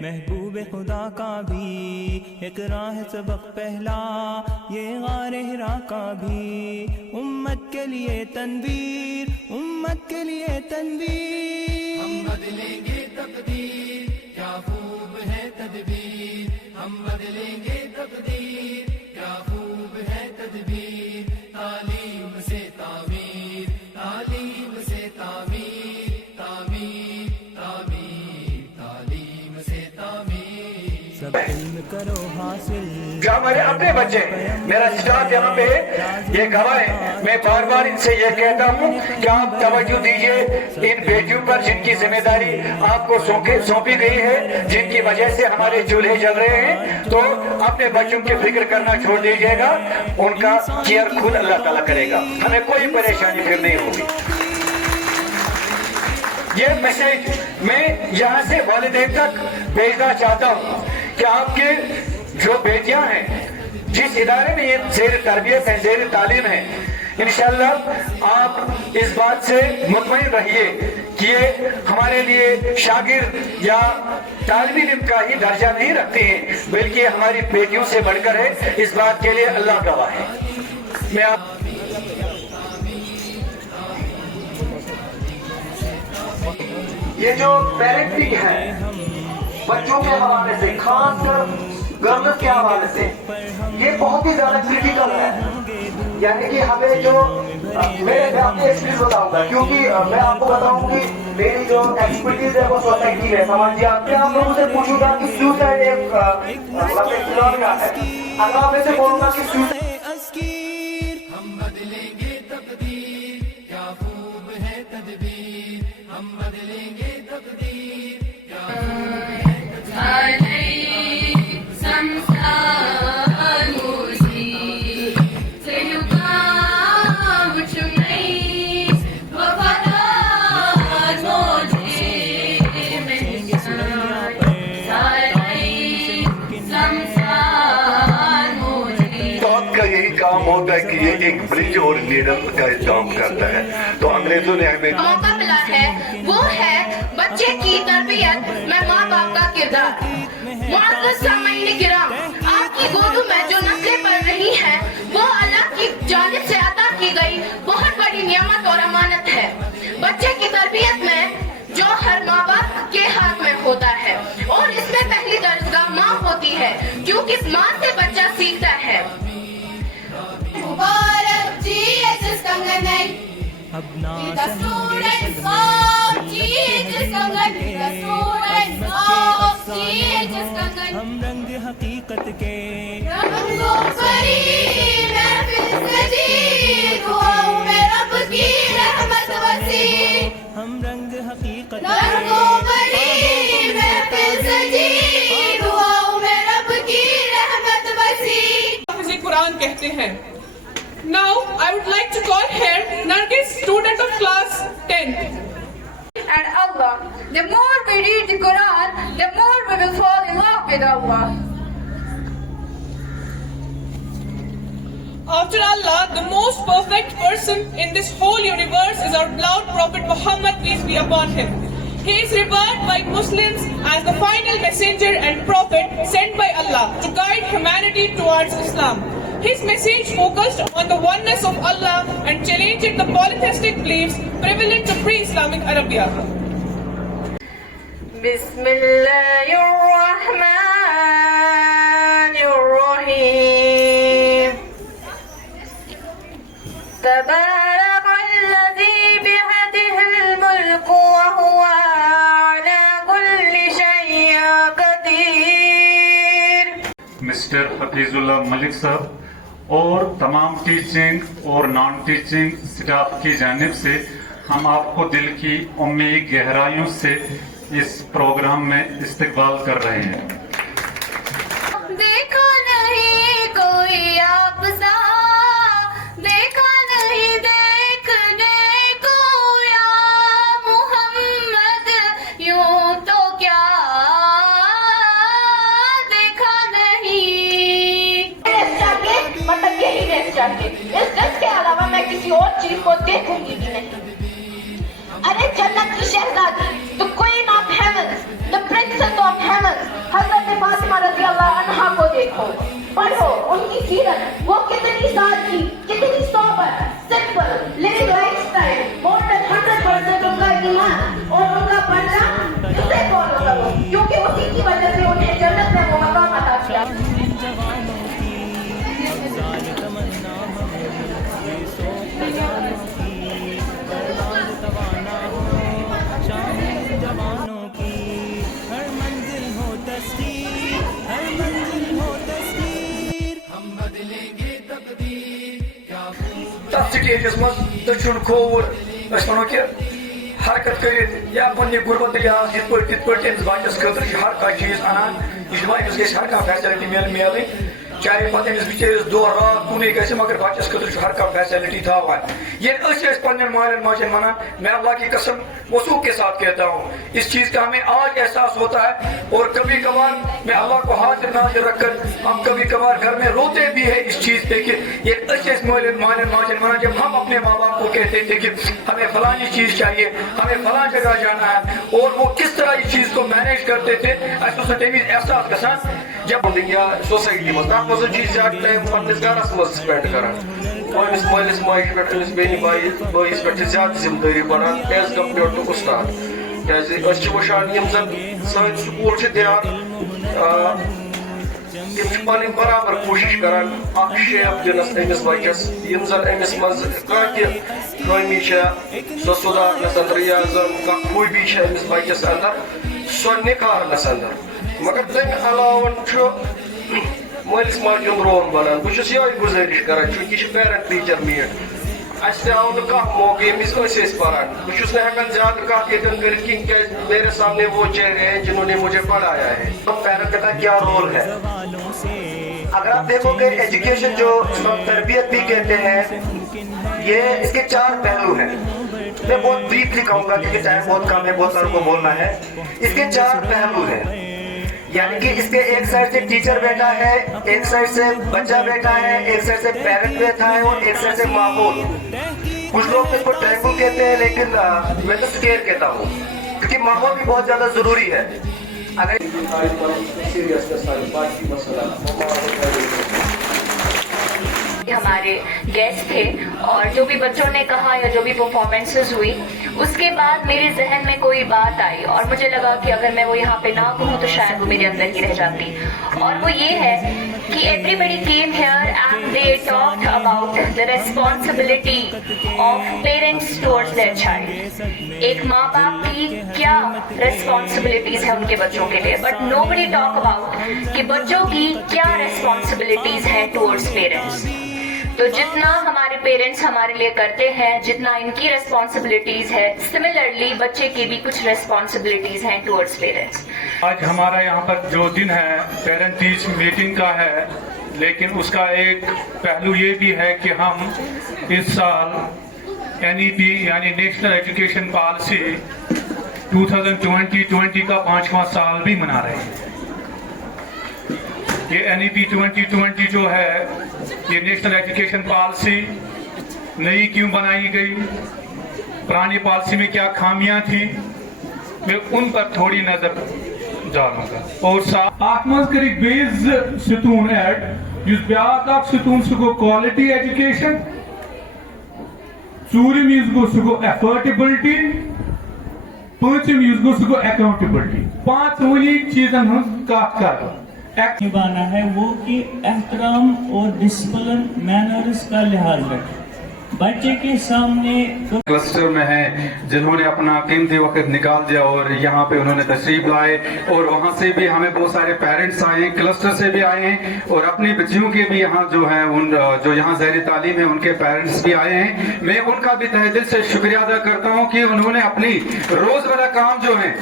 محبوب خدا کا بھی ایک راہ سبق پہلا یہ غار ہرا کا بھی امت کے لیے تنویر امت کے لیے تنویر ہم بدلیں گے تقدیر کیا خوب ہے تدبیر ہم بدلیں گے تقدیر کیا خوب ہے تدبیر تعلیم سے تعمیر تعلیم سے تعمیر تعمیر تعمیر تعلیم سے تعمیر سب علم کرو حاصل جو ہمارے اپنے بچے میرا اسٹاف یہاں پہ یہ گواہ ہے میں بار بار ان سے یہ کہتا ہوں کہ آپ توجہ دیجئے ان بیٹیوں پر جن کی ذمہ داری آپ کو سونپی گئی ہے جن کی وجہ سے ہمارے چولہے جل رہے ہیں تو اپنے بچوں کی فکر کرنا چھوڑ دیجئے گا ان کا کیئر خود اللہ تعالیٰ کرے گا ہمیں کوئی پریشانی پھر نہیں ہوگی یہ میسج میں یہاں سے والدین تک بھیجنا چاہتا ہوں کہ آپ کے جو بیٹیاں ہیں جس ادارے میں یہ زیر تربیت ہے زیر تعلیم ہے انشاءاللہ آپ اس بات سے مطمئن رہیے کہ یہ ہمارے لیے شاگرد یا طالب علم کا ہی درجہ نہیں رکھتے ہیں بلکہ ہماری بیٹیوں سے بڑھ کر ہے اس بات کے لیے اللہ گواہ ہے میں آپ یہ جو پیرنٹنگ ہے بچوں کے حوالے سے خاص کر گرلز کے حوالے سے یہ بہت ہی زیادہ کریٹیکل ہے یعنی کہ ہمیں جو میں اپنے ایکسپیرینس بتاؤں گا کیونکہ میں آپ کو بتاؤں کہ میری جو ایکسپرٹیز ہے وہ سوسائٹی ہے سماجیات میں آپ لوگوں سے پوچھوں گا کہ سوسائڈ ایک فنامنا ہے اگر آپ میں سے بولوں گا کہ اسکیر ہم بدلیں گے تقدیر کیا خوب ہے تدبیر ہم بدلیں گے تقدیر کیا خوب ہے کام ہوتا ہے کہ یہ ایک برج اور لیڈر کا کام کرتا ہے تو انگریزوں نے ہمیں موقع ملا ہے وہ ہے بچے کی تربیت میں ماں باپ کا کردار معزز سامعین کرام آپ کی گودوں میں جو نسلیں پل رہی ہیں وہ اللہ کی جانب سے عطا کی گئی بہت بڑی نعمت اور امانت ہے بچے کی تربیت میں جو ہر ماں باپ کے ہاتھ میں ہوتا ہے اور اس میں پہلی درجگاہ ماں ہوتی ہے کیونکہ ماں سے بچہ سیکھتا ہے مبارک جی جس کنگن ہے اپنا ہم رنگ حقیقت کے ہم رنگ حقیقت قرآن کہتے ہیں Now I would like to call here Nargis, student of class 10. And Allah, the more we read the Quran, the more we will fall in love with Allah. After Allah, the most perfect person in this whole universe is our beloved Prophet Muhammad, peace be upon him. He is revered by Muslims as the final messenger and prophet sent by Allah to guide humanity towards Islam. His message focused on the oneness of Allah and challenged the polytheistic beliefs prevalent to pre-Islamic Arabia. Bismillahirrahmanirrahim. تبارك الذي بيده الملك وهو على كل شيء قدير. Mister Hafeez اللہ ملک صاحب اور تمام ٹیچنگ اور نان ٹیچنگ اسٹاف کی جانب سے ہم آپ کو دل کی عمومی گہرائیوں سے اس پروگرام میں استقبال کر رہے ہیں. دیکھا نہیں کوئی آپ سا دیکھا نہیں دیکھنے کو یا محمد یوں تو کیا دیکھا نہیں مطلب یہی ریس چاہیے اس ڈس کے علاوہ میں کسی اور چیز کو دیکھوں گی بھی نہیں. ارے جنت کی شہزادی the queen of heavens the princess of heavens तस्वीर हर मंजिल हो तस्वीर हम बदलेंगे तकदीर क्या तथ स्टेजस मज दक्षिण खोर वनो कि हरकत कर या पे गुरबत लिहाज ये बच्चस खतर हर कह चीज अनान यह गई हर कह फैसिलिटी मिल चाहे पे बिचारिस दो रात कुन ग मगर बच्चस खतर हर कह फैसिलिटी थान ये पन्न मालन माजन वनान मैं अल्लाह की कसम वसूख के साथ कहता हूँ इस चीज़ का हमें आज एहसास होता है और कभी कभार मैं अल्लाह को हाजिर नाजिर रखकर हम कभी कभार घर में रोते भी है इस चीज़ पे कि ये मालन माजन वनान जब हम अपने माँ बाप को कहते थे कि हमें फलानी चीज़ चाहिए हमें फलां जगह जाना है और वो किस तरह इस चीज़ को मैनेज करते थे एहसास गसान जब सोसाइटी मज तक मज ज्यादा टाइम पन्नस गरस मज स्पेंड करान पन्नस मालिस माजि पे बेन बइस पे ज्यादा जिम्मेदारी बनान एज कम्पेयर टू उस्ताद क्या वुचान जन सन स्कूल दियान पन बराबर कोशिश करान शेप दिनस अमिस बच्चस जन अमिस मज कमी सो सुधारनस अंदर या जन खूबी अमिस बच्चस अंदर सो निखारनस अंदर मगर तम अलावन मालिस माज रोल बनान बहुत ये गुजारिश करान चूंकि पेरेंट टीचर मीट अस आव न मौके यमिस पान बहुत ज्यादा कत कर मेरे सामने वो चेहरे हैं जिन्होंने मुझे पढ़ाया है। तो पेरेंट का क्या रोल है? अगर आप देखोगे एजुकेशन जो तरबियत भी कहते हैं ये इसके 4 पहलू हैं। मैं बहुत ब्रीफली कहूंगा क्योंकि टाइम बहुत कम है, बहुत सारों को बोलना है। इसके 4 पहलू हैं, यानी कि इसके एक साइड से टीचर बैठा है, एक साइड से बच्चा बैठा है, एक साइड से पेरेंट बैठा है और एक साइड से माहौल। कुछ लोग इसको ट्रैंगल कहते हैं लेकिन मैं तो स्केयर कहता हूँ क्योंकि माहौल भी बहुत ज्यादा जरूरी है। अगर हमारे गेस्ट थे और जो भी बच्चों ने कहा या जो भी परफॉर्मेंसेस हुई उसके बाद मेरे जहन में कोई बात आई और मुझे लगा कि अगर मैं वो यहाँ पे ना कहूँ तो शायद वो मेरे अंदर ही रह जाती। और वो ये है कि everybody came here and they talked about the responsibility of parents towards their child. एक माँ बाप की क्या रिस्पॉन्सिबिलिटीज है उनके बच्चों के लिए, बट नोबडी टॉक अबाउट कि बच्चों की क्या रिस्पॉन्सिबिलिटीज हैं टुवर्ड्स पेरेंट्स। तो जितना हमारे पेरेंट्स हमारे लिए करते हैं, जितना इनकी रिस्पॉन्सिबिलिटीज है, सिमिलरली बच्चे की भी कुछ रिस्पॉन्सिबिलिटीज हैं टुवर्ड्स पेरेंट्स। आज हमारा यहाँ पर जो दिन है पेरेंट टीच मीटिंग का है, लेकिन उसका एक पहलू ये भी है कि हम इस साल NEP यानी नेशनल एजुकेशन पॉलिसी 2020 का 5वां साल भी मना रहे हैं। ये NEP 2020 जो है ये नेशनल एजुकेशन पॉलिसी नई क्यों बनाई गई, पुरानी पॉलिसी में क्या खामियां थी, मैं उन पर थोड़ी नजर डालूंगा। और साथ मज कर बेस सतून ऐड युस ब्याक सतून सह गो क्वालिटी एजुकेशन, चूरम युस गो सह गो एफोर्डेबिलिटी, पांचम युस गो सह गो अकाउंटेबिलिटी। 5 चीजन हज कत कर निभाना है वो कि एहतराम और डिसिप्लिन मैनर्स का लिहाज रखें। बच्चे के सामने क्लस्टर में है जिन्होंने अपना कीमती वक्त निकाल दिया और यहाँ पे उन्होंने तशरीफ लाए और वहाँ से भी हमें बहुत सारे पेरेंट्स आए हैं, क्लस्टर से भी आए हैं और अपने बच्चियों के भी यहाँ जो है उन जो यहाँ ज़ेर तालीम है उनके पेरेंट्स भी आए हैं। मैं उनका भी तहे दिल से शुक्रिया अदा करता हूँ कि उन्होंने अपनी रोजमर्रा काम जो है,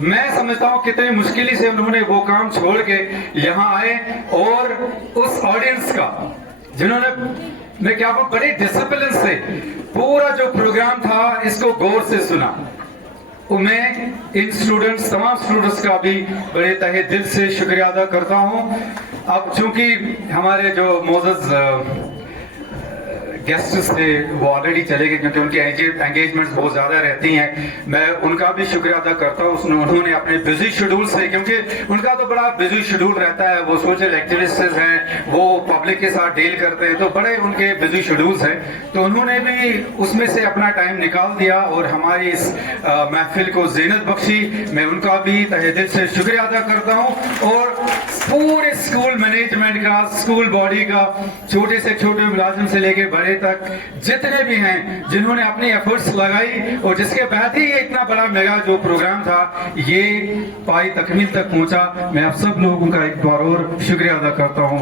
मैं समझता हूँ कितनी मुश्किल से उन्होंने वो काम छोड़ के यहाँ आए और उस ऑडियंस का जिन्होंने मैं क्या कहूँ बड़े डिसिप्लिन से पूरा जो प्रोग्राम था इसको गौर से सुना। मैं इन स्टूडेंट्स तमाम स्टूडेंट्स का भी बड़े तहे दिल से शुक्रिया अदा करता हूँ। अब चूंकि हमारे जो मोअज़्ज़ज़ गेस्ट्स थे वो ऑलरेडी चले गए क्योंकि उनकी एंगेजमेंट्स बहुत ज़्यादा रहती हैं, मैं उनका भी शुक्रिया अदा करता हूँ। उन्होंने अपने बिजी शेड्यूल से, क्योंकि उनका तो बड़ा बिजी शेड्यूल रहता है, वो सोशल एक्टिविस्ट हैं, वो पब्लिक के साथ डील करते हैं, तो बड़े उनके बिजी शेड्यूल्स हैं, तो उन्होंने भी उसमें से अपना टाइम निकाल दिया और हमारी इस महफिल को ज़ीनत बख्शी। मैं उनका भी तहे दिल से शुक्रिया अदा करता हूँ और पूरे स्कूल मैनेजमेंट का, स्कूल बॉडी का, छोटे से छोटे मुलाजिम से लेके बड़े तक जितने भी हैं जिन्होंने अपनी एफर्ट्स लगाई और जिसके बाद ही ये इतना बड़ा मेगा जो प्रोग्राम था ये पाई तकमील तक पहुंचा। मैं आप सब लोगों का एक बार और शुक्रिया अदा करता हूँ।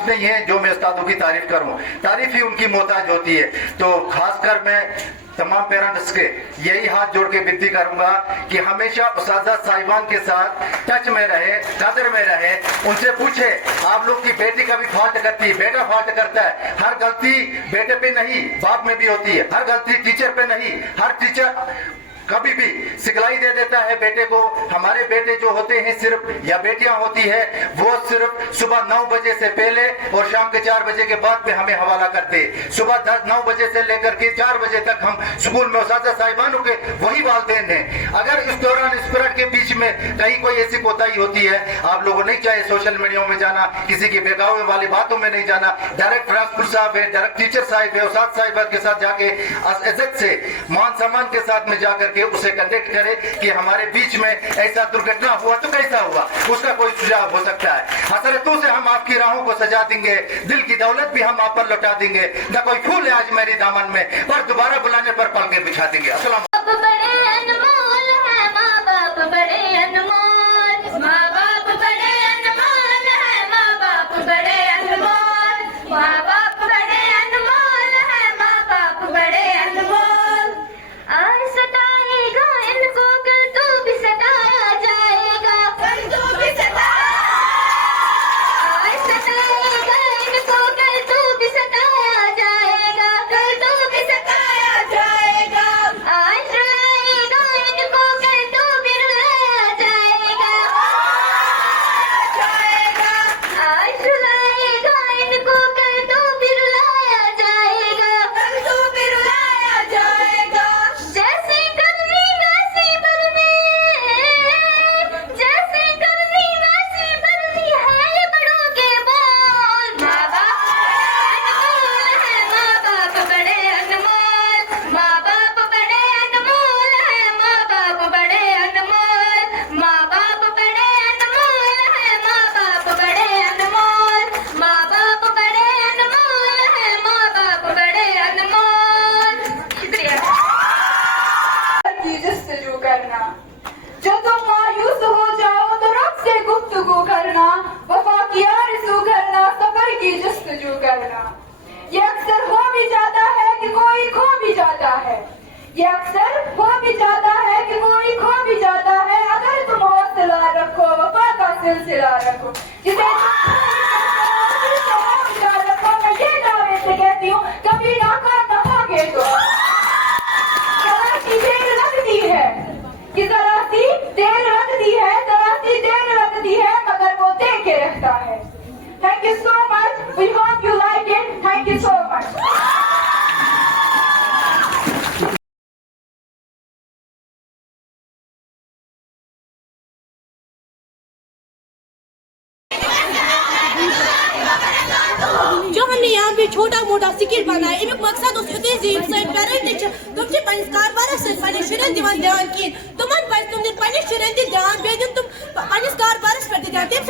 नहीं है जो मैं उस्तादों की तारीफ करूं, तारीफ ही उनकी मोहताज होती है। तो खासकर मैं तमाम पेरेंट्स के यही हाथ जोड़ के विनती करूंगा कि हमेशा उस्तादा साहिबान के साथ टच में रहे, कदर में रहे। उनसे पूछे आप लोग की बेटी कभी फॉल्ट करती है, बेटा फॉल्ट करता है। हर गलती बेटे पे नहीं बाप में भी होती है, हर गलती टीचर पे नहीं, हर टीचर कभी भी सिखलाई दे देता है बेटे को। हमारे बेटे जो होते हैं सिर्फ या बेटियां होती है वो सिर्फ सुबह 9 बजे से पहले और शाम के 4 बजे के बाद में हमें हवाला करते। सुबह 9 बजे से लेकर के 4 बजे तक हम स्कूल में उस्ताद साहिबानों के वही वालिदैन हैं। अगर इस दौरान इस पीरियड के बीच में कहीं कोई ऐसी कोताही होती है, आप लोगों नहीं चाहे सोशल मीडिया में जाना, किसी की बेगावे वाली बातों में नहीं जाना, डायरेक्ट प्रिंसिपल साहब है, डायरेक्ट टीचर साहब है, उस्ताद साहिबा के साथ जाके इज्जत से मान सम्मान के साथ में जाकर उसे कंडक्ट करे कि हमारे बीच में ऐसा दुर्घटना हुआ तो कैसा हुआ, उसका कोई सुझाव हो सकता है। हसरतों से हम आपकी राहों को सजा देंगे, दिल की दौलत भी हम आप पर लौटा देंगे। न कोई फूल है आज मेरी दामन में, पर दोबारा बुलाने पर पल के बिछा देंगे। अस्सलाम। बड़े अनमोल है माँ बाप, बड़े अनमोल, माँ बाप बड़े अनमोल है, माँ बाप बड़े अनमोल, माँ बाप बड़े अनमोल है, माँ बाप बड़े अनमोल। आज सताएगा इनको कल तो भी सताया जाएगा, कल तो भी सताया। आज सताएगा इनको कल तो भी सताया जाएगा, कल तो भी सताया जाएगा। आज रुलाएगा इनको कल तो भी रुलाया जाएगा, आज रुलाएगा इनको कल तो भी रुलाया जाएगा, कल तो भी रुलाया जाएगा। जैसे करनी नसीब में, जैसे करनी नसीब में है ये बड़ों के बोल। माँ बाप बड़े अनमोल है, माँ बाप बड़े अनमोल, माँ बाप बड़े अनमोल है, माँ बाप बड़े अनमोल है, माँ बाप बड़े अनमोल है, माँ बाप बड़े अनमोल है, माँ बाप बड़े अनमोल। शुक्रिया। की जस्तजू करना, जो तुम मायूस हो जाओ तो रब से गुफ्तगू करना, वफा की आरज़ू करना, सफर की जस्तजू करना। ये अक्सर हो भी जाता है कि कोई खो भी जाता है, ये अक्सर हो भी जाता है कि कोई खो भी जाता है। अगर तुम हौसला रखो, वफा का सिलसिला रखो, जिसे रखो। मैं ये दावे से कहती हूँ कभी नाकाम न होगे तो। जरा सी देर लगती है कि जरा सी देर लगती है, जरा सी देर लगती है, मगर वो दे के रखता है। Thank you so much. We hope you like it. Thank you so much. जो हमने यहाँ पे छोटा मोटा सिकिर बनाया, अमुक मकसद पेरेंट तुम कारबारस शुरन दिवान ध्यान कहें, तुम शुरन ध्यान, तुम कारबारस पे ध्यान। तम